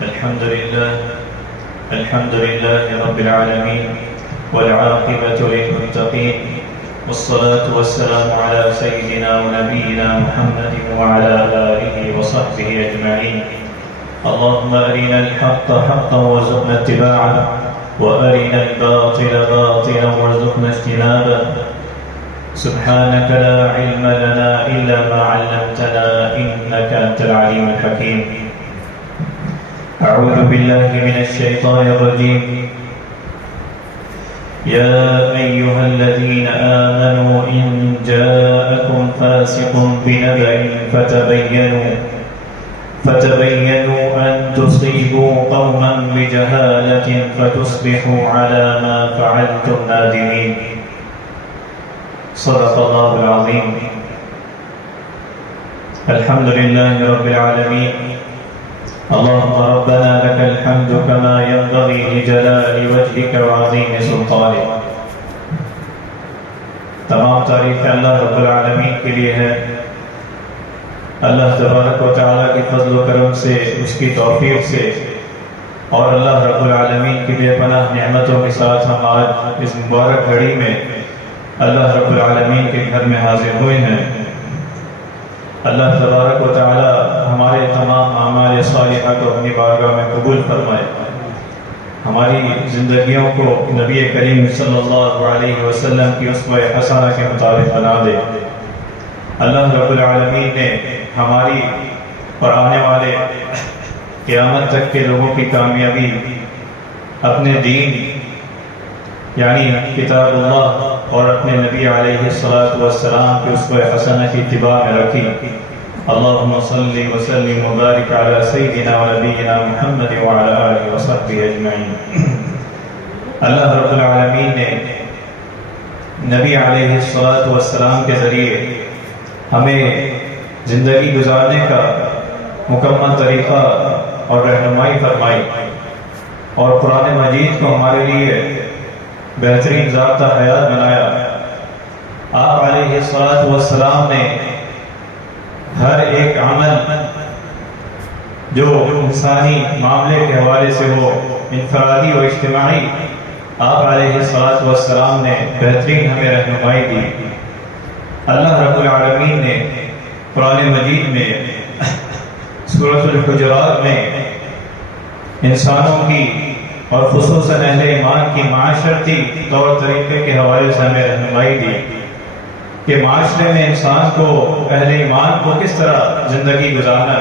الحمد لله رب العالمين والعاقبة للمتقين والصلاة والسلام على سيدنا ونبينا محمد وعلى آله وصحبه أجمعين. اللهم أرنا الحق حقا وارزقنا اتباعه وأرنا الباطل باطلا وارزقنا اجتنابه. سبحانك لا علم لنا إلا ما علمتنا إنك أنت العليم الحكيم. أعوذ بالله من الشيطان الرجيم. يا أيها الذين آمنوا إن جاءكم فاسق بنبأ فتبينوا أن تصيبوا قوما بجهالة فتصبحوا على ما فعلتم نادمين. صدق الله العظيم. الحمد لله رب العالمين. اللهم ربنا لك الحمد كما ينبغي لجلال وجهك وعظيم سلطانك. تمام تعریف اللہ رب العالمین کے لیے ہے. اللہ تبارک و تعالیٰ کی فضل و کرم سے، اس کی توفیق سے اور اللہ رب العالمین کی بے پناہ نعمتوں کے ساتھ ہم آج اس مبارک گھڑی میں اللہ رب العالمین کے گھر میں حاضر ہوئے ہیں. اللہ تبارک و تعالی ہمارے تمام اعمال صالحہ کو اپنی بارگاہ میں قبول فرمائے. ہماری زندگیوں کو نبی کریم صلی اللہ علیہ وسلم کی اسوہ حسنہ کے مطابق بنا دے. اللہ رب العالمین نے ہماری اور آنے والے قیامت تک کے لوگوں کی کامیابی اپنے دین یعنی کتاب اللہ اور اپنے نبی علیہ السلام کی اسوہ حسنہ کی اتباع میں رکھی. اللہم صلی وسلم وبارک علی سیدنا و نبینا محمد وعلی آلہ وصحبہ اجمعین. اللہ رب العالمین نے نبی علیہ السلام کے ذریعے ہمیں زندگی گزارنے کا مکمل طریقہ اور رہنمائی فرمائی اور قرآن مجید کو ہمارے لیے بہترین ضابطہ حیات بنایا. آپ علیہ السلام نے ہر ایک عمل جو انسانی معاملے کے حوالے سے ہو، انفرادی و اجتماعی، آپ علیہ السلام نے بہترین ہمیں رہنمائی دی. اللہ رب العالمین نے قرآن مجید میں سورۃ الحجرات میں انسانوں کی اور خصوصاً اہل ایمان کی معاشرتی طور طریقے کے حوالے سے ہمیں رہنمائی دی کہ معاشرے میں انسان کو، اہل ایمان کو کس طرح زندگی گزارنا،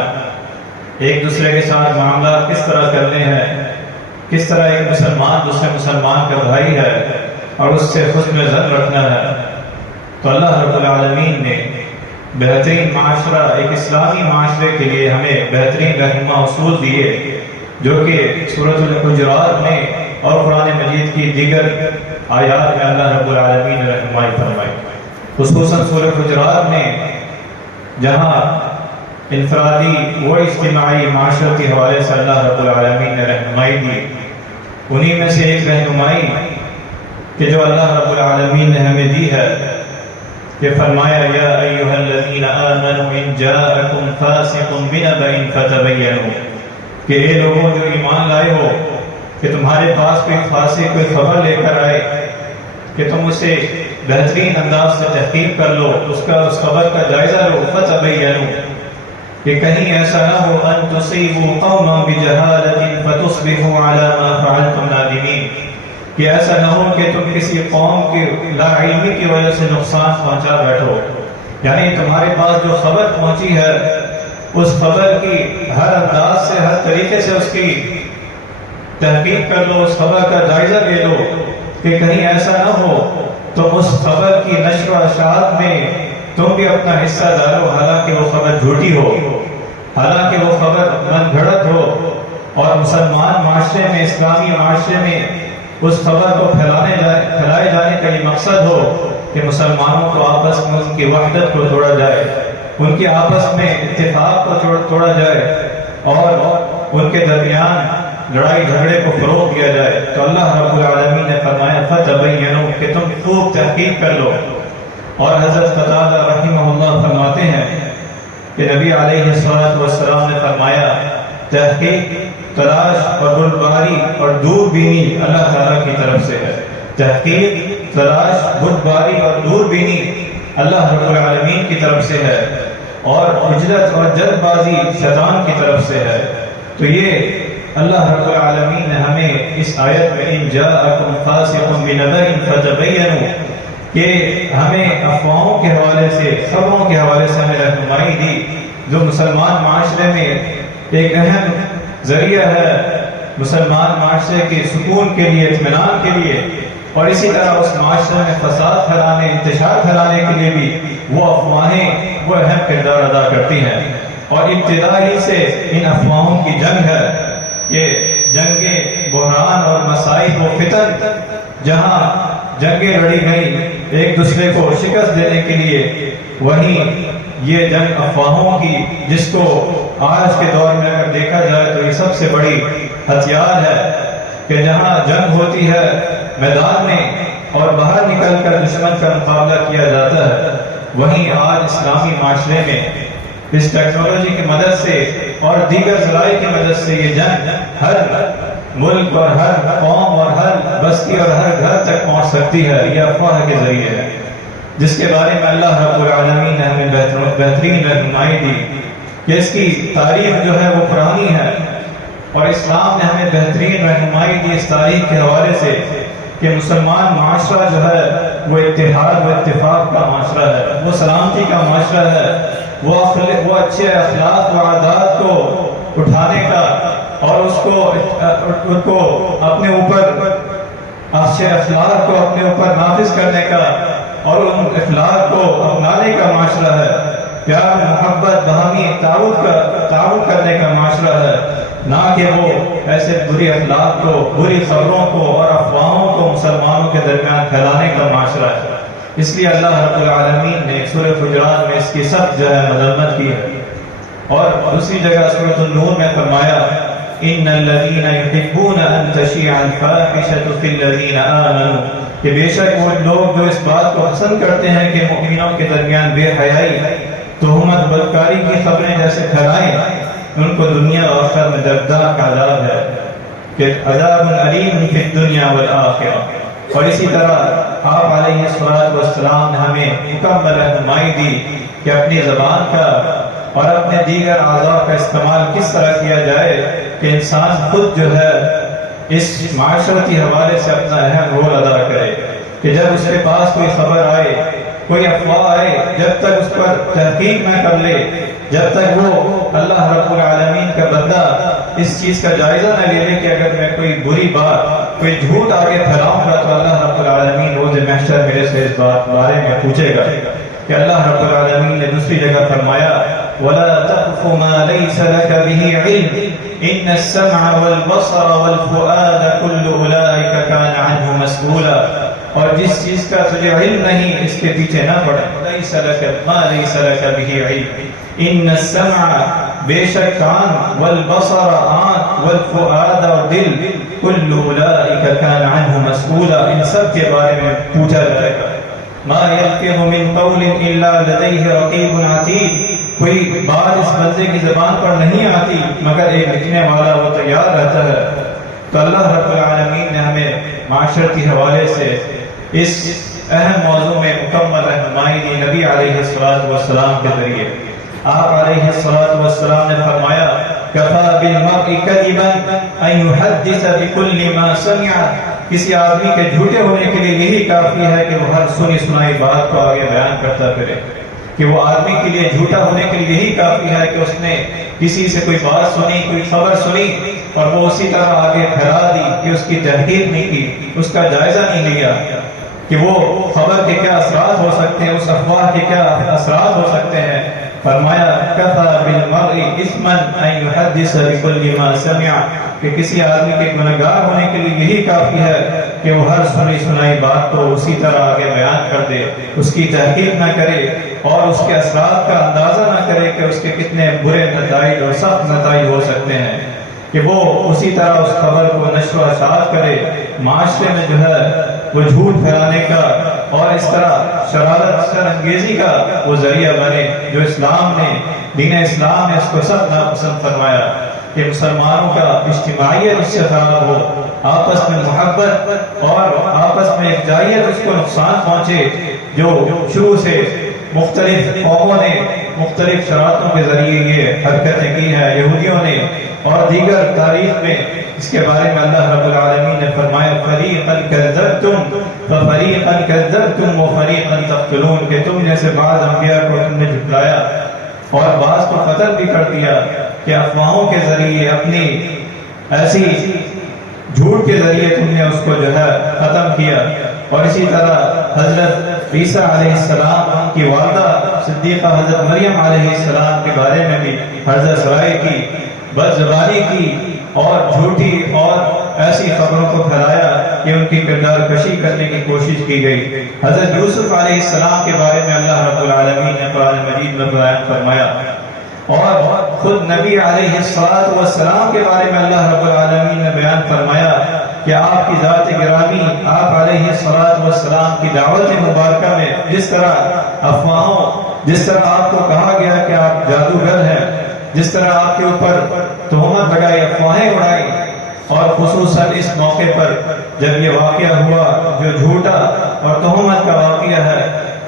ایک دوسرے کے ساتھ معاملات کس طرح کرنے ہیں، کس طرح ایک مسلمان دوسرے مسلمان کا بھائی ہے اور اس سے حسن ظن رکھنا ہے. تو اللہ رب العالمین نے بہترین معاشرہ، ایک اسلامی معاشرے کے لیے ہمیں بہترین رہنما اصول دیے جو کہ سورۃ الحجرات میں اور قرآن مجید کی دیگر آیات میں اللہ رب العالمین نے رہنمائی فرمائی. خصوصاً سورۃ الحجرات میں جہاں انفرادی و اجتماعی معاشرتی حوالے سے اللہ رب العالمین نے رہنمائی دی، انہی میں سے ایک رہنمائی کہ جو اللہ رب العالمین نے ہمیں دی ہے کہ فرمایا یا ایھا الذین آمنوا ان جاءکم فاسق بنبأ فتبینوا، کہ اے لوگوں جو ایمان لائے ہو کہ تمہارے پاس کوئی فاسق کوئی خبر لے کر آئے کہ تم اسے بہترین انداز سے تحقیق کر لو، اس خبر کا جائزہ لو. فتبینوا، کہ کہیں ایسا نہ ہو ان تصیبوا قوما بجہالۃ فتصبحوا علی ما فعلتم نادمین، کہ ایسا نہ ہو کہ تم کسی قوم کی لا علمی کی وجہ سے نقصان پہنچا بیٹھو. یعنی تمہارے پاس جو خبر پہنچی ہے اس خبر کی ہر انداز سے، ہر طریقے سے اس کی تحقیق کر لو، اس خبر کا جائزہ لے لو کہ کہیں ایسا نہ ہو تم اس خبر کی نشر و اشاعت میں تم بھی اپنا حصہ ڈالو، حالانکہ وہ خبر جھوٹی ہو، حالانکہ وہ خبر من گھڑت ہو اور مسلمان معاشرے میں، اسلامی معاشرے میں اس خبر کو پھیلائے جانے کا یہ مقصد ہو کہ مسلمانوں کو آپس میں ان کی وحدت کو توڑا جائے، ان کی آپس میں اتفاق کو توڑا جائے اور ان کے درمیان لڑائی جھگڑے کو فروغ دیا جائے. تو اللہ رب العالمین نے فرمایا فتبینوا، کہ تم خوب تحقیق کر لو. اور حضرت قتادہ رحمہ اللہ فرماتے ہیں کہ نبی علیہ السلام نے فرمایا تحقیق تلاش اور بردباری اور دور بینی اللہ تعالیٰ کی طرف سے ہے۔ تحقیق، تلاش، بردباری اور دور بینی اللہ رب العالمین کی طرف سے ہے، اور عجلت اور جلد بازی شیطان کی طرف سے ہے۔ تو یہ اللہ رب العالمین نے ہمیں اس آیت میں ان جاءکم فاسق بنبأ فتبینوا کہ ہمیں افواہوں کے حوالے سے، خبروں کے حوالے سے ہمیں رہنمائی دی، جو مسلمان معاشرے میں ایک اہم ذریعہ ہے مسلمان معاشرے کے سکون کے لیے، اطمینان کے لیے، اور اسی طرح اس معاشرے میں فساد پھیلانے، انتشار پھیلانے کے لیے بھی وہ افواہیں وہ اہم کردار ادا کرتی ہیں۔ اور ابتدا ہی سے ان افواہوں کی جنگ ہے کہ جنگیں، بحران اور مسائل و فتن، جہاں جنگیں لڑی گئیں ایک دوسرے کو شکست دینے کے لیے، وہیں یہ جنگ افواہوں کی، جس کو آج کے دور میں اگر دیکھا جائے تو یہ سب سے بڑی ہتھیار ہے کہ جہاں جنگ ہوتی ہے میدان میں اور باہر نکل کر دشمن کا مقابلہ کیا جاتا ہے، وہیں آج اسلامی معاشرے میں اس ٹیکنالوجی کی مدد سے اور دیگر ذرائع کی مدد سے یہ جنگ ہر ملک اور ہر قوم اور ہر بستی اور ہر گھر تک پہنچ سکتی ہے۔ یہ افواہ کے ذریعے ہے، جس کے بارے میں اللہ رب العالمین نے ہمیں بہترین رہنمائی دی کہ اس کی تاریخ جو ہے وہ پرانی ہے، اور اسلام نے ہمیں بہترین رہنمائی دی اس تاریخ کے حوالے سے کہ مسلمان معاشرہ جو ہے وہ اتحاد و اتفاق کا معاشرہ ہے، وہ سلامتی کا معاشرہ ہے، وہ اچھے اخلاق و عادات کو اٹھانے کا اور اس کو اپنے اوپر، اچھے اخلاق کو اپنے اوپر نافذ کرنے کا اور ان اخلاق کو اپنانے کا معاشرہ ہے، پیار، محبت، باہمی تعاون کرنے کا معاشرہ ہے، نہ کہ وہ ایسے بری اخلاق کو، بری خبروں کو اور افواہوں کو مسلمانوں کے درمیان پھیلانے کا معاشرہ ہے۔ اس لیے اللہ رب العالمین نے سورہ حجرات میں اس کی سخت جو ہے مذمت کی ہے، اور دوسری جگہ سورۃ النور میں فرمایا ان الذین یحبون ان تشیع الفاحشۃ فی الذین آمنوا، کہ بے شک وہ لوگ جو اس بات کو پسند کرتے ہیں کہ مومنوں کے درمیان بے حیائی، تہمت، بدکاری کی خبریں جیسے پھیلائیں، ان کو دنیا اور آخرت میں دردناک عذاب ہے، کہ عذاب علیم فی الدنیا والآخرہ۔ اور اسی طرح آپ علیہ الصلوۃ والسلام نے ہمیں مکمل رہنمائی دی کہ اپنی زبان کا اور اپنے دیگر اعضاء کا استعمال کس طرح کیا جائے کہ انسان خود جو ہے اس معاشرتی حوالے سے اپنا اہم رول ادا کرے، کہ جب اس کے پاس کوئی خبر آئے، کوئی افواہ آئے، جب تک اس پر تحقیق نہ کر لے، جب تک وہ اللہ رب العالمین کا بندہ اس چیز کا جائزہ نہ لے لے کہ اگر میں کوئی بری بات، کوئی جھوٹ آگے پھیلاؤں گا تو اللہ رب العالمین روز محشر میرے سے اس بارے میں پوچھے گا، کہ اللہ رب العالمین نے دوسری جگہ فرمایا وَلَا تَقْفُ مَا لَيْسَ لَكَ بِهِ عِلْمٌ إِنَّ السَّمْعَ وَالْبَصَرَ وَالْفُؤَادَ كُلُّ أُولَٰئِكَ كَانَ عَنْهُ مَسْئُولًا، اور جس چیز کا تجھے علم نہیں اس کے پیچھے نہ پڑے، لَيْسَ لَكَ مَا لَيْسَ لَكَ بِهِ عِلْمٌ إِنَّ السَّمْعَ بے شک کان، وَالْبَصَرَ آنکھ، وَالْفُؤَادَ اور دل، كُلُّ أُولَٰئِكَ كَانَ عَنْهُ مَسْئُولًا، ان سب کے بارے میں پوچھا جائے گا۔ ما يلفظ من قول الا لديه رقيب عتيد، کوئی بات اس بندے کی زبان پر نہیں آتی مگر ایک لکھنے والا وہ تیار رہتا ہے۔ تو اللہ رب العالمین نے ہمیں معاشرتی حوالے سے اس اہم موضوع میں مکمل رہنمائی دی نبی علیہ الصلوۃ والسلام کے ذریعے۔ آپ علیہ الصلوۃ والسلام نے فرمایا کفى بالمرء كذبا ان يحدث بكل ما سمع، کسی آدمی کے جھوٹے ہونے کے لیے یہی کافی ہے کہ وہ ہر سنی سنائی بات کو آگے بیان کرتا پھرے، کہ وہ آدمی کے لیے جھوٹا ہونے کے لیے یہی کافی ہے کہ اس نے کسی سے کوئی بات سنی، کوئی خبر سنی اور وہ اسی طرح آگے پھیلا دی، کہ اس کی تحقیق نہیں کی، اس کا جائزہ نہیں لیا کہ وہ خبر کے کیا اثرات ہو سکتے ہیں، اس افواہ کے کیا اثرات ہو سکتے ہیں۔ فرمایا کفى بالمرء اثما ان يحدث بكل ما سمع، کہ کسی آدمی کے گنہگار ہونے کے لیے یہی کافی ہے کہ وہ ہر سنی سنائی بات کو اسی طرح آگے بیان کر دے، اس کی تحقیق نہ کرے اور اس کے اثرات کا اندازہ نہ کرے کہ اس کے کتنے برے نتائج اور سخت نتائج ہو سکتے ہیں، کہ وہ اسی طرح اس خبر کو نشر و اشاعت کرے، معاشرے میں جو ہے وہ جھوٹ پھیلانے کا اور اس طرح شرارت، شر انگیزی کا وہ ذریعہ بنے، جو اسلام نے، دین اسلام نے اس کو سخت ناپسند فرمایا۔ کہ مسلمانوں کا اجتماعیت اس سے خراب ہو، آپس میں محبت اور آپس میں یکجہت اس کو نقصان پہنچے، جو شروع سے مختلف قوموں نے مختلف شرائطوں کے ذریعے یہ حرکتیں کی ہیں، یہودیوں نے اور دیگر تاریخ میں اس کے بارے میں اللہ رب العالمین نے فرمایا فریقا کذبتم ففریقا کذبتم وفریقا تقتلون، کہ تم جیسے بعض انبیاء کو تم نے جھٹلایا اور بعض کو قتل بھی کر دیا، کہ افواہوں کے ذریعے اپنی ایسی جھوٹ کے ذریعے تم نے اس کو جو ہے ختم کیا۔ اور اسی طرح حضرت عیسیٰ علیہ السلام کی والدہ صدیقہ حضرت مریم علیہ السلام کے بارے میں بھی حضرت سرائی کی، بد زبانی کی اور جھوٹی اور ایسی خبروں کو پھیلایا کہ ان کی کردار کشی کرنے کی کوشش کی گئی۔ حضرت یوسف علیہ السلام کے بارے میں اللہ رب العالمین نے قرآن مجید میں بیان فرمایا، اور خود نبی علیہ السلام کے بارے میں اللہ رب العالمین نے بیان فرمایا کہ آپ کی ذات گرامی، آپ علیہ السلام کی دعوت مبارکہ میں جس طرح افواہوں، جس طرح آپ کو کہا گیا کہ آپ جادوگر ہیں، جس طرح آپ کے اوپر تہمت لگائی، افواہیں اڑائی، اور خصوصاً اس موقع پر جب یہ واقعہ ہوا جو جھوٹا اور تہمت کا واقعہ ہے،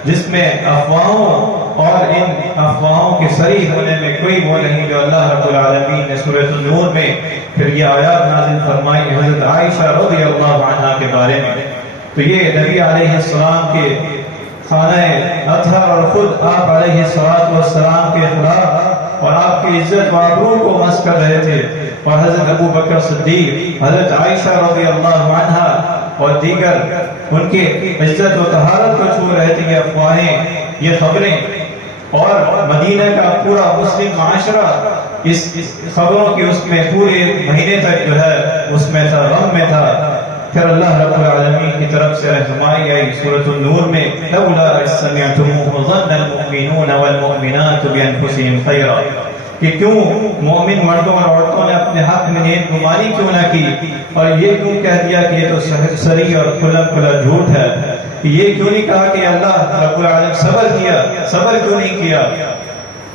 جس میں افواہوں اور ان افواہوں کے صحیح ہونے میں کوئی وہ نہیں، جو اللہ رب العالمین نے سورۃ النور میں پھر یہ آیات نازل فرمائی حضرت عائشہ رضی اللہ عنہا کے بارے میں۔ تو یہ نبی علیہ السلام کے خانہ اطہر اور خود آپ علیہ السلام کے خلاف اور آپ کی عزت و آبرو کو مس کر رہے تھے، اور حضرت ابو بکر صدیق، حضرت عائشہ رضی اللہ عنہا اور دیگر ان کے عزت و طہارت کو چھو رہے تھے۔ یہ افواہیں، یہ خبریں، اور مدینہ کا پورا مسلم معاشرہ اس خبروں کی اس میں پورے مہینے تک جو ہے اس میں تھا، غم میں تھا۔ پھر اللہ رب العالمین کی طرف سے رہنمائی آئی سورۃ النور میں، لولا اذ سمعتموه ظن المؤمنون والمؤمنات بانفسهم خیرا، کہ کیوں مومن مردوں اور عورتوں نے اپنے حق میں نیک گمانی کیوں نہ کی، اور یہ کیوں کہہ دیا کہ یہ تو سری اور کھلا کھلا جھوٹ ہے، یہ کیوں نہیں کہا کہ اللہ رب العالمین صبر کیا، صبر کیوں نہیں کیا۔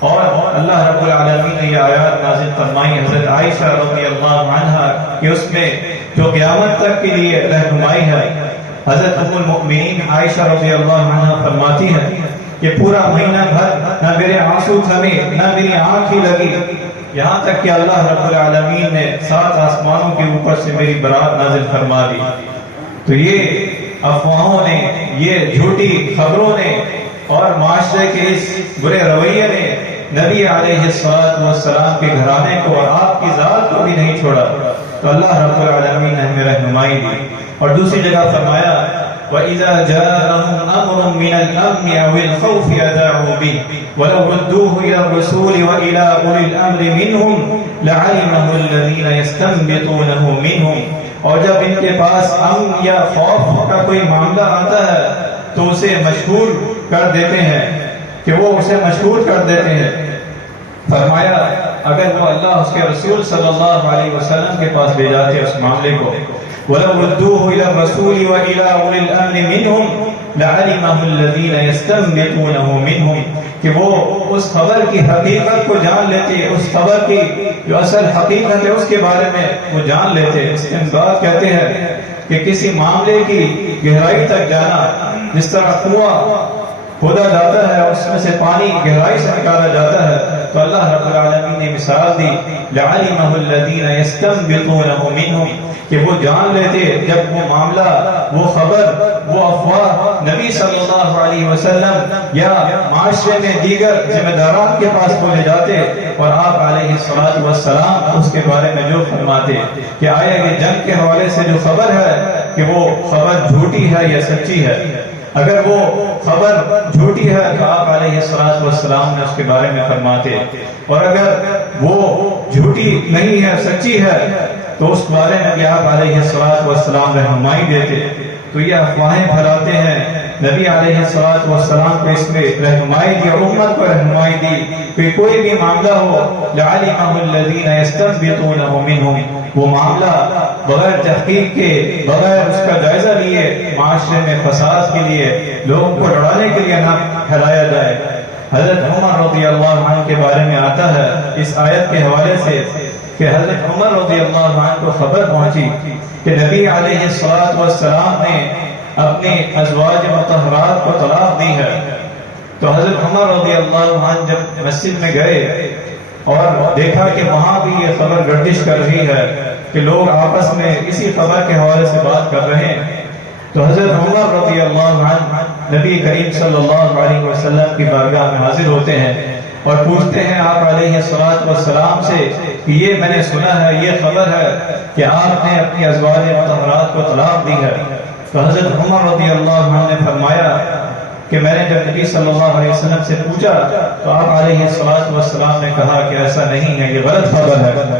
اور اللہ رب العالمین نے یہ آیات نازل فرمائی حضرت عائشہ رضی اللہ عنہا کہ اس میں جو قیامت تک کے لیے رہنمائی ہے۔ حضرت ام المؤمنین عائشہ رضی اللہ عنہا فرماتی ہے کہ پورا مہینہ بھر نہ میرے آنسو تھمے، نہ میری آنکھ ہی لگی، یہاں تک کہ اللہ رب العالمین نے 7 آسمانوں کے اوپر سے میری برات نازل فرما دی۔ تو یہ افواہوں نے، یہ جھوٹی خبروں نے اور معاشرے کے اس برے رویے نے نبی علیہ السلام کے گھرانے کو اور آپ کی ذات کو بھی نہیں چھوڑا۔ تو اللہ رب العالمین نے ہمیں رہنمائی دی۔ اور دوسری جگہ فرمایا وَإِذَا جَاءَهُمْ أَمْرٌ مِّنَ الْأَمْنِ أَوِ الْخَوْفِ أَذَاعُوا بِهِ وَلَوْ رُدُّوهُ إِلَى الرَّسُولِ وَإِلَى أُولِي الْأَمْرِ مِنْهُمْ لَعَلِمَهُ الَّذِينَ يَسْتَنبِطُونَهُ مِنْهُمْ، اور جب ان کے پاس امن یا خوف کا کوئی معاملہ آتا ہے تو اسے مشہور کر دیتے ہیں، کہ وہ اسے مشہور کر دیتے ہیں۔ فرمایا اگر وہ اللہ اس کے رسول صلی اللہ علیہ وسلم کے پاس لے جاتے اس معاملے کو، وَلَوْ رُدُّوهُ إِلَى الرَّسُولِ وَإِلَى أُولِي الْأَمْرِ مِنْهُمْ لَعَلِمَهُ الَّذِينَ يَسْتَنبِطُونَهُ مِنْهُمْ، کہ وہ اس خبر کی حقیقت کو جان لیتے، اس خبر کی جو اصل حقیقت ہے اس کے بارے میں وہ جان لیتے۔ استنباط کہتے ہیں کہ کسی معاملے کی گہرائی تک جانا، جس طرح کنواں کھودا جاتا ہے اور اس میں سے پانی گہرائی سے نکالا جاتا ہے، تو اللہ رب العالمین نے مثال دی لَعَلِمَهُ الَّذِينَ يَسْتَنبِطُونَهُ مِنْهُمْ، کہ وہ جان لیتے جب وہ معاملہ، وہ خبر، وہ افواہ نبی صلی اللہ علیہ وسلم یا معاشرے میں دیگر ذمہ داران کے پاس کو لے جاتے اور آپ علیہ السلام اس کے بارے میں جو فرماتے کہ آیا یہ جنگ کے حوالے سے جو خبر ہے کہ وہ خبر جھوٹی ہے یا سچی ہے۔ اگر وہ خبر جھوٹی ہے تو آپ علیہ السلام نے اس کے بارے میں فرماتے، اور اگر وہ جھوٹی نہیں ہے، سچی ہے، تو اس بارے میں بھی آپ علیہ السلام رہنمائی دیتے۔ تو یہ افواہیں پھیلاتے ہیں، نبی علیہ السلام کو اس میں رہنمائی دی اور امت کو رہنمائی دی کہ کوئی بھی معاملہ ہو لَعَلِمَهُ الَّذِينَ يَسْتَنبِطُونَهُ مِنْهُمْ، وہ معاملہ بغیر تحقیق کے، بغیر اس کا جائزہ لیے معاشرے میں فساد کے لیے، لوگوں کو ڈرانے کے لیے نہ پھیلایا جائے۔ حضرت عمر رضی اللہ عنہ کے بارے میں آتا ہے اس آیت کے حوالے سے کہ حضرت عمر رضی اللہ عنہ کو خبر پہنچی کہ نبی علیہ السلام نے اپنی ازواج مطہرات کو طلاق دی ہے. تو حضرت عمر رضی اللہ عنہ جب مسجد میں گئے اور دیکھا کہ وہاں بھی یہ خبر گردش کر رہی ہے کہ لوگ آپس میں اسی خبر کے حوالے سے بات کر رہے ہیں، تو حضرت عمر رضی اللہ عنہ نبی کریم صلی اللہ علیہ وسلم کی بارگاہ میں حاضر ہوتے ہیں اور پوچھتے ہیں آپ علیہ السلام سے کہ یہ میں نے سنا ہے، یہ خبر ہے کہ آپ نے اپنی ازواج مطہرات کو طلاق دی ہے. تو حضرت عمر رضی اللہ عنہ نے فرمایا کہ میں نے جب نبی صلی اللہ علیہ وسلم سے پوچھا تو آپ علیہ السلام نے کہا کہ ایسا نہیں ہے، یہ غلط خبر ہے.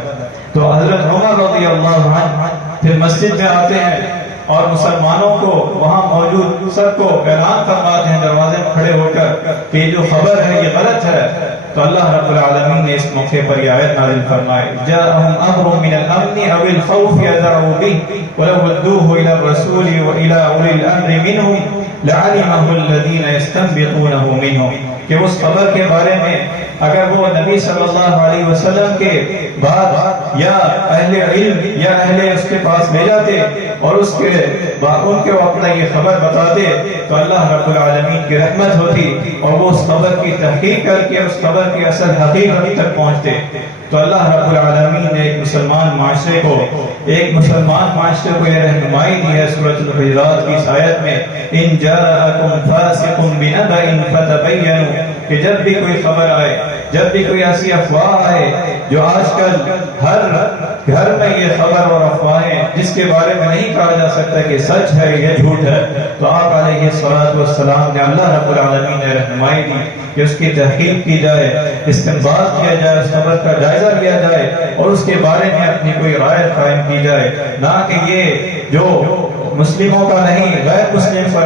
تو حضرت عمر رضی اللہ عنہ پھر مسجد میں آتے ہیں اور مسلمانوں کو وہاں موجود سب کو اعلان فرماتے ہیں دروازے میں کھڑے ہو کر کہ یہ جو خبر ہے یہ غلط ہے. تو اللہ رب العالمین نے اس موقع پر یہ آیت نازل فرمائی جاءہم امر من الامن او الخوف اذعوا به ولو ردوه الى الرسول والى اولي الامر منهم لعلمه الذين يستنبطونه منهم، کہ اس خبر کے بارے میں اگر وہ نبی صلی اللہ علیہ وسلم کے بعد یا اہل علم یا اہل اس کے پاس لے جاتے اور اس کے ان کے اپنا یہ خبر بتاتے تو اللہ رب العالمین کی رحمت ہوتی اور وہ اس خبر کی تحقیق کر کے اس خبر کی اصل حقیقت تک پہنچتے. تو اللہ رب العالمین نے ایک مسلمان معاشرے کو یہ رہنمائی دی ہے سورۃ الحجرات کی اس آیت میں ان جاءکم فاسق بنبأ فتبینوا، کہ جب بھی کوئی خبر آئے، جب بھی کوئی ایسی افواہ آئے جو آج کل ہر گھر میں یہ خبر اور افواہیں جس کے بارے میں نہیں کہا جا سکتا کہ سچ ہے یا جھوٹ ہے، تو آپ علیہ السلام نے اللہ رب العالمین نے رہنمائی دی کہ اس کی تحقیق کی جائے، استنباط کیا جائے، اس خبر کا جائزہ لیا جائے اور اس کے بارے میں اپنی کوئی رائے قائم کی جائے، نہ کہ یہ جو مسلموں کا نہیں غیر مسلم کا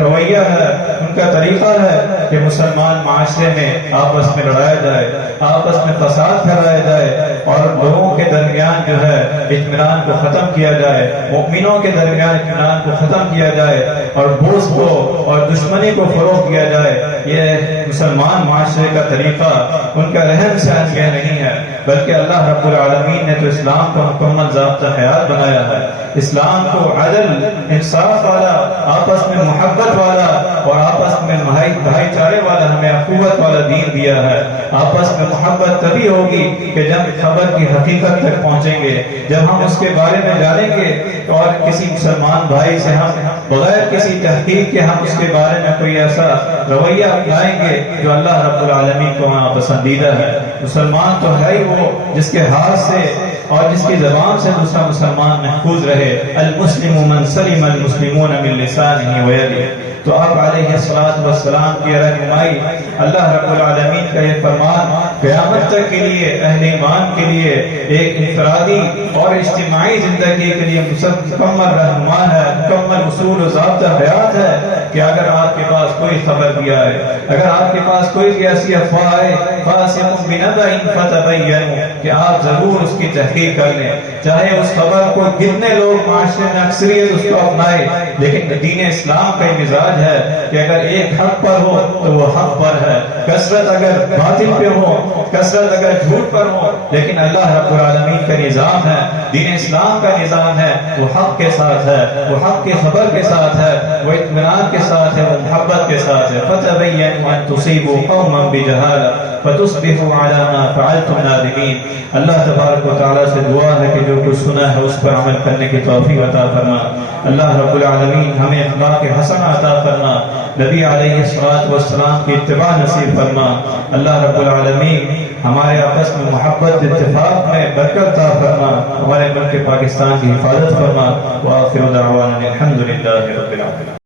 رویہ ہے، ان کا طریقہ ہے کہ مسلمان معاشرے میں آپس میں لڑایا جائے، آپس میں فساد پھیلایا جائے اور لوگوں کے درمیان جو ہے اطمینان کو ختم کیا جائے، مؤمنوں کے درمیان اطمینان کو ختم کیا جائے اور بغض کو اور دشمنی کو فروغ دیا جائے. یہ مسلمان معاشرے کا طریقہ، ان کا رہن سہن یہ نہیں ہے، بلکہ اللہ رب العالمین نے تو اسلام کو مکمل ضابطہ حیات بنایا ہے. اسلام کو عدل، انصاف والا، آپس میں محبت والا اور آپس میں بھائی چارے والا، ہمیں اخوت والا دین دیا ہے. آپس میں محبت تبھی ہوگی کہ جب خبر کی حقیقت تک پہنچیں گے، جب ہم اس کے بارے میں جانیں گے اور کسی مسلمان بھائی سے ہم بغیر کسی تحقیق کے ہم اس کے بارے میں کوئی ایسا رویہ اپنائیں گے جو اللہ رب العالمین کو ناپسندیدہ ہے. مسلمان تو ہے ہی وہ جس کے ہاتھ سے اور جس کی زبان سے دوسرا مسلمان محفوظ رہے. المسلم من سلم المسلمون من لسانه ويده. تو آپ علیہ السلام کی رہنمائی، اللہ رب العالمین کا یہ فرمان قیامت تک کے لیے اہل ایمان کے لیے ایک انفرادی اور اجتماعی زندگی کے لیے مکمل رہنما ہے، مکمل اصول و ضابطہ حیات ہے کہ اگر آپ کے پاس کوئی خبر بھی آئے، اگر آپ کے پاس کوئی بھی ایسی افواہ آئے فاسق بنبأ فتبینوا، کہ آپ ضرور اس کی تحقیق کر لیں، چاہے اس خبر کو کتنے لوگ معاشرے میں اکثریت اس کو اپنائے، لیکن دین اسلام کا مزاج ہے کہ اگر ایک حق پر ہو تو وہ حق پر ہے، کثرت اگر باطل پہ ہو، کثرت اگر جھوٹ پر ہو، لیکن اللہ رب العالمین کا نظام ہے، دین اسلام کا نظام ہے، وہ حق کے ساتھ ہے، وہ حق کی خبر کے ساتھ ہے، وہ اطمینان کے ساتھ ہے، وہ محبت کے ساتھ ہے. فتبینوا ان تصیبوا قوما بجہالہ فتصبحوا علی ما فعلتم نادمین. اللہ تبارک و تعالیٰ سے دعا ہے کہ جو کچھ سنا ہے اس پر عمل کرنے کی توفیق عطا فرما. اللہ رب العالمین ہمیں اخلاق حسنہ عطا فرما، نبی علیہ السلام کی اتباع نصیب فرما. اللہ رب العالمین ہمارے آپس میں محبت، اتفاق میں برکت عطا فرما، ہمارے ملک پاکستان کی حفاظت فرما. وآخر دعوانا الحمدللہ رب العالمین.